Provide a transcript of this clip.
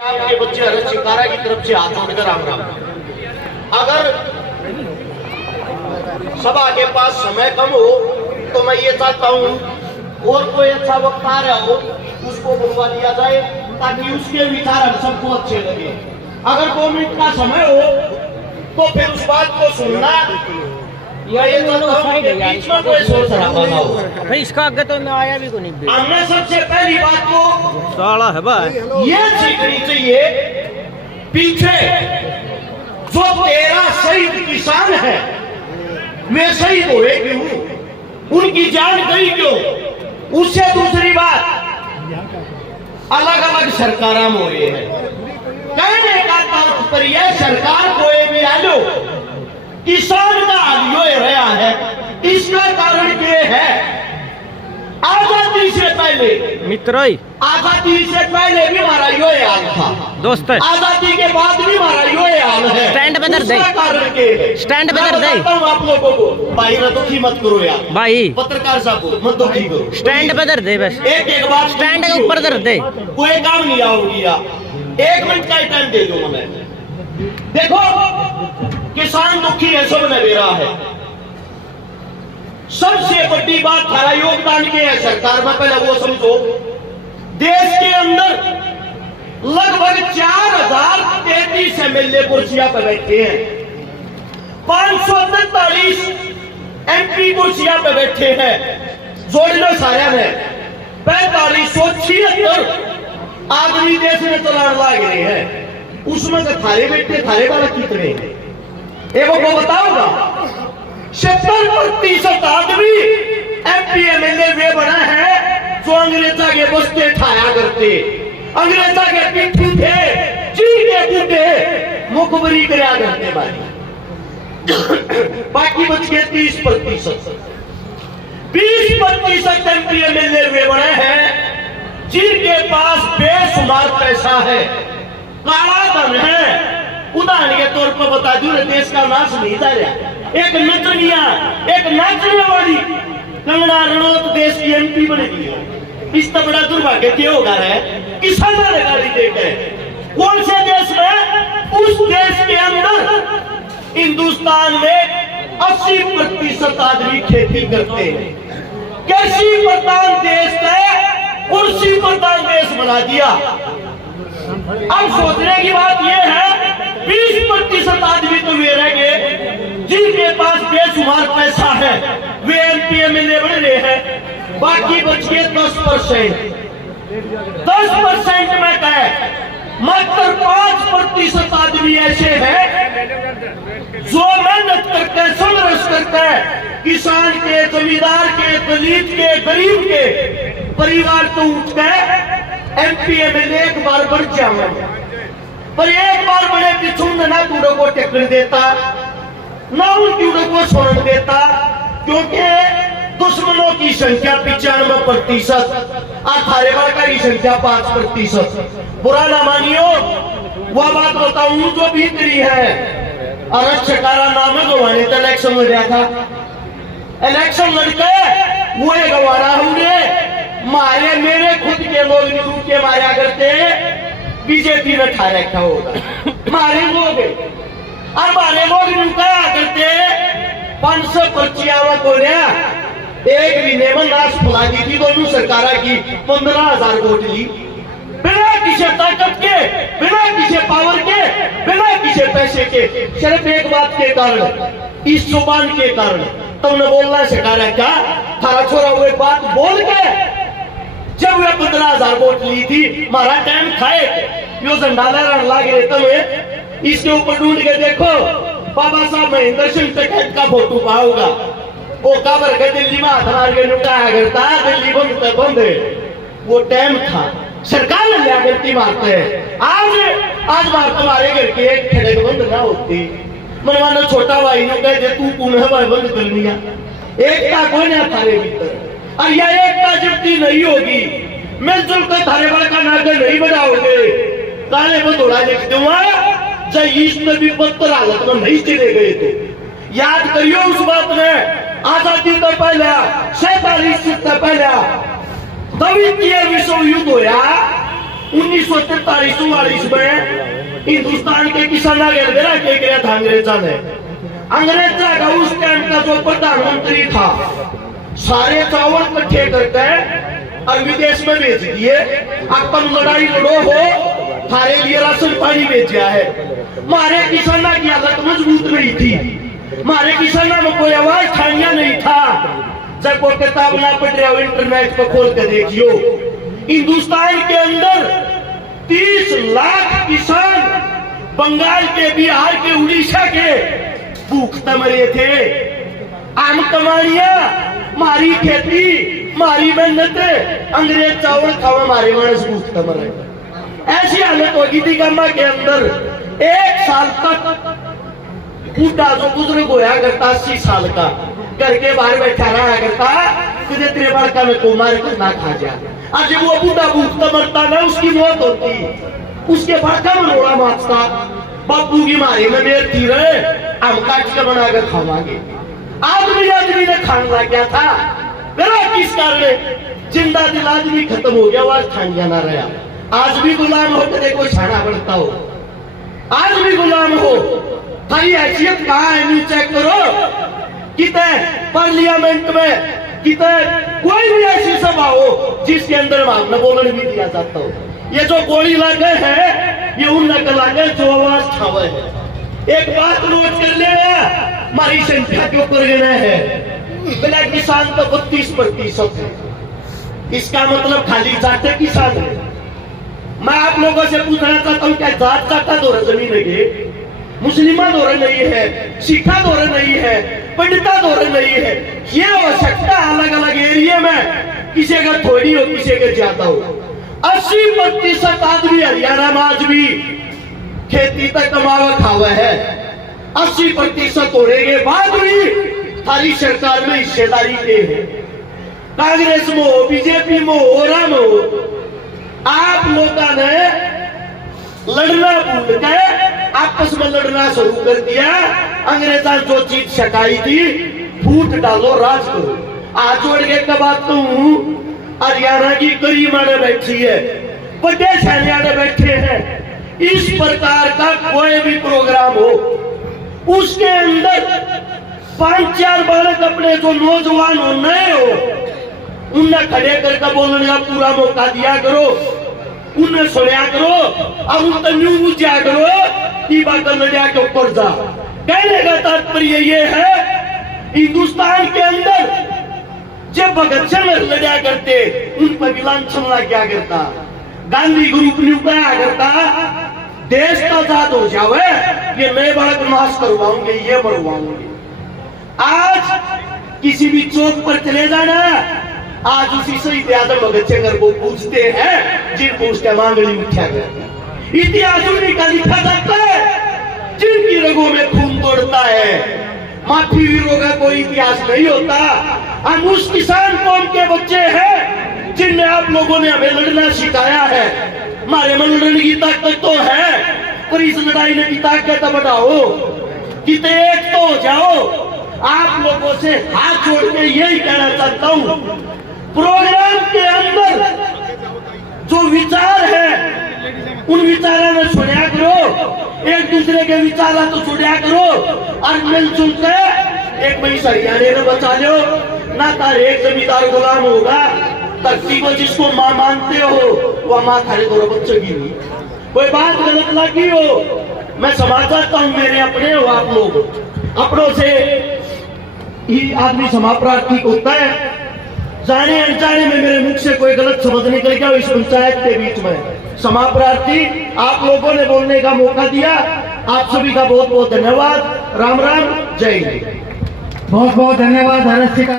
आपके बच्चे हरत शिकारा की तरफ से हाथ जोड़कर राम राम। अगर सभा के पास समय कम हो तो मैं ये चाहता हूँ और कोई अच्छा वक्त आ रहा हो उसको बुलवा दिया जाए ताकि उसके विचार हम सबको अच्छे लगे। अगर 2 मिनट का समय हो तो फिर उस बात को सुनना या ये बीच में कोई शोर शराबा ना हो। भाई इसका आगे तो ना आया भी को नहीं। हमने सबसे पहली बात को साला है भाई ये सीखनी चाहिए, पीछे जो 13 शहीद किसान है वे शहीद हुए क्यों, उनकी जान गई क्यों। उससे दूसरी बात, अलग अलग सरकार हो रही है। कहने का तात्पर्य सरकार कोई भी आ लो किसान का हाल यो रहा है। इसका कारण ये है, आजादी से पहले मित्र आजादी से पहले भी हमारा यो हाल था दोस्त, आजादी के बाद भी हमारा यो हाल है। स्टैंड पे दर्द है, कारण के स्टैंड पे दर्द है। आप लोगों को भाई दुखी मत करो यार, भाई पत्रकार साहब मत दुखी करो। स्टैंड पे दर्द है, बस एक बात स्टैंड के ऊपर दर्द है। कोई काम नहीं आओगी यार, 1 मिनट का टाइम दे दो हमें। देखो किसान दुखी है, सब ने बेरा है। सबसे बड़ी बात थारा योगदान के है सरकार में, पहले वो समझो। देश के अंदर लगभग 4033 MLA कुर्सियां पर बैठे हैं, 543 MP कुर्सियां पर बैठे हैं, जोड़ लो सारे में 4576 आदमी देश में चलाने लग रहे हैं। उसमें तो थारे बैठे थारे वाला कितने हैं एवं वो बताऊंगा। 70% आदमी MP MLA वे बना है जो अंग्रेजा के बस्ते ठाया करते, अंग्रेजा के पिट्ठू थे, चीटे बूटे मुखबरी करा करते बाकी बच गए 30%। 20% MP MLA वे बने हैं जिनके पास बेशुमार पैसा है, काला धन है। उदाहरण के तौर पर बता दूं, देश का नाश नहीं जा रहा। एक नचनिया, एक नाचने वाली कंगना रनौत देश की MP बनेगी। इस तो बड़ा दुर्भाग्य क्यों होगा है, किसानों ने गाली देकर। कौन से देश में? उस देश के अंदर हिंदुस्तान में 80% आदमी खेती करते हैं। कृषि प्रधान देश है, कृषि प्रधान देश बना दिया। अब सोचने की बात यह है 20% आदमी तो वे रह गए जिनके पास बेशुमार पैसा है, वे MP MLA बन रहे हैं। बाकी बच गए 10%। 10% में क्या है, मात्र 5% आदमी ऐसे हैं जो मेहनत करते हैं, संघर्ष करते हैं। किसान के, जमींदार के, दलित के, गरीब के परिवार तो उठते हैं। MP MLA एक बार बढ़ जाओ, पर एक बार बड़े पिछू ना टूडो को टेकन देता, ना उन टूडो को छोड़ देता, क्योंकि दुश्मनों की संख्या 95% और थारे वाला की संख्या 5%। बुरा ना मानियो, वह बात बताऊं जो भीतरी है। और शिकारा नाम है गवाने तो इलेक्शन लड़ा था, इलेक्शन लड़के वो गवाना हमने मारे, मेरे खुद के लोग निरूप के मारा करते बीजेपी में ठा रखा होगा। मारे लोग और मारे लोग क्या करते 500 पर्चियां बोलिया, एक महीने में नाश फुला दी थी दोनों सरकारा की 15,000 वोट ली, बिना किसी ताकत के, बिना किसी पावर के, बिना किसी पैसे के, सिर्फ एक बात के कारण, इस जुबान के कारण। तुमने बोलना सिखाया क्या, थारा छोरा वो एक बात बोल के जब वे 15,000 वोट ली थी, हमारा टाइम खाए यो झंडा लहराने लगे तुम्हें। इसके ऊपर ढूंढ के देखो बाबा साहब महेंद्र सिंह टिकैत का फोटो पाओगा। वो काबर के दिल्ली में हाथ मार के लुटाया करता, दिल्ली बंद है। वो टाइम था, सरकार ने लिया करती मारते हैं। आज बार तुम्हारे घर के एक खड़े बंद ना होती, मनमाना छोटा भाई ने कहे तू कौन है भाई बंद कर लिया। एकता कोई ना थारे भीतर, और यह एकता जबकि नहीं होगी, मिलजुल कर थारे वाला का नागर नहीं बनाओगे, काले बंदोड़ा लिख दूंगा जब ईस्ट में भी बदतर हालत में नहीं चले गए तो याद करियो उस बात में। आजादी तो पहले 47 से पहले द्वितीय विश्व युद्ध होया, 1943-44 में हिंदुस्तान के किसाना घेरा के गया था अंग्रेजा ने। अंग्रेजा का उस टाइम का जो प्रधानमंत्री था सारे चावल इकट्ठे करके और विदेश में बेच दिए। अपन लड़ाई लड़ो हो, थारे लिए राशन पानी बेचा है। मारे किसाना की हालत मजबूत नहीं थी, मारे किसाना में कोई आवाज ठानिया नहीं था। जब कोई किताब ना पढ़ रहे हो इंटरनेट पर खोल कर देखियो, हिंदुस्तान के अंदर 30 लाख किसान बंगाल के, बिहार के, उड़ीसा के भूख मरे थे। आम कमानिया, मारी खेती, मारी मेहनत, अंग्रेज चावल खावा, मारे मानस भूख मरे। ऐसी हालत होगी थी गम्मा के अंदर। 1 साल तक बूढ़ा जो बुजुर्ग होया करता 80 साल का घर के बाहर बैठा रहा करता, तुझे तेरे बड़का में को मार कर ना खा जा। और जब वो बूढ़ा भूखता मरता ना, उसकी मौत होती, उसके बड़का में रोड़ा मारता, बापू की मारे में मेर थी रहे, हम काट कर बना कर खावांगे। आदमी ने खाने लग गया था। मेरा किस कारण जिंदा दिल आदमी खत्म हो गया, वो खान जाना रहा। आज भी गुलाम हो तेरे को छाना पड़ता हो, आज भी गुलाम हो। भाई हैसियत कहाँ है, न्यू चेक करो। कितने पार्लियामेंट में कितने कोई भी ऐसी सभा हो जिसके अंदर मामला बोलने भी दिया जाता हो। ये जो गोली लागे है ये उन नकल लागे जो आवाज छावे है। एक बात नोट कर ले, हमारी संख्या के ऊपर गिना है बिना किसान तो 32% है। इसका मतलब खाली जाते किसान है। मैं आप लोगों से पूछना चाहता हूँ, क्या जात जाता दौरा जमीन है? मुस्लिमा दौरा नहीं है, सिखा दौरा नहीं है, पंडिता दौरा नहीं है। ये हो सकता है अलग अलग एरिया में किसी का थोड़ी हो, किसी का ज्यादा हो। 80% आदमी हरियाणा में आज भी खेती तक कमावा खावा है। 80% होने के बाद भी थारी सरकार में हिस्सेदारी दे है। कांग्रेस में हो, बीजेपी में हो, राम हो, आप लोगों ने लड़ना भूल गए, आपस में लड़ना शुरू कर दिया। अंग्रेजा जो चीज सकाई थी, फूट डालो, राज करो। आज जोड़ के का बात तो हरियाणा की करीमाने बैठी है, बड़े सैन्याने बैठे हैं। इस प्रकार का कोई भी प्रोग्राम हो, उसके अंदर 5-4 बालक अपने जो नौजवान हो, नए हो, उन्हें खड़े करके बोलने का पूरा मौका दिया करो, उन्हें सुना करो और उनका न्यू बुझा करो कि बात लड़िया के ऊपर जा। कहने का तात्पर्य ये है, हिंदुस्तान के अंदर जब भगत सिंह लड़ा करते, उन पर विलांछन क्या करता, गांधी ग्रुप ने क्या करता, देश का आजाद हो जावे, ये मैं बड़ा नाश करवाऊंगे, ये मरवाऊंगे। आज किसी भी चौक पर चले जाना, आज उसी शहीद आजम भगत सिंह को पूछते हैं जिनको उसका मांगली उठा गया। इतिहास उन्हीं का लिखा जाता है जिनकी रगों में खून दौड़ता है। माफी वीरों का कोई इतिहास नहीं होता। हम उस किसान कौम के बच्चे हैं जिनने आप लोगों ने हमें लड़ना सिखाया है। हमारे में लड़ने की ताकत तो है, पर इस लड़ाई में की ताकत बढ़ाओ, कितने एक तो हो जाओ। आप लोगों से हाथ जोड़ के यही कहना चाहता हूँ, प्रोग्राम के अंदर जो विचार है उन विचारों में सुना करो, एक दूसरे के विचार तो सुना करो और मिलजुल के एक मई हरियाणा में बचा लो ना। तार एक जमींदार गुलाम होगा, धरती को जिसको माँ मानते हो वह माँ खाली दो बच्चों की हुई। कोई बात गलत लगी हो, मैं समझ चाहता हूँ, मेरे अपने हो आप लोग, अपनों से ही आदमी क्षमा प्रार्थी होता है। जाने अनजाने में मेरे मुख से कोई गलत शब्द निकल गया इस पंचायत के बीच में, क्षमा प्रार्थी। आप लोगों ने बोलने का मौका दिया, आप सभी का बहुत बहुत धन्यवाद। राम राम, जय हिंद। बहुत बहुत धन्यवाद।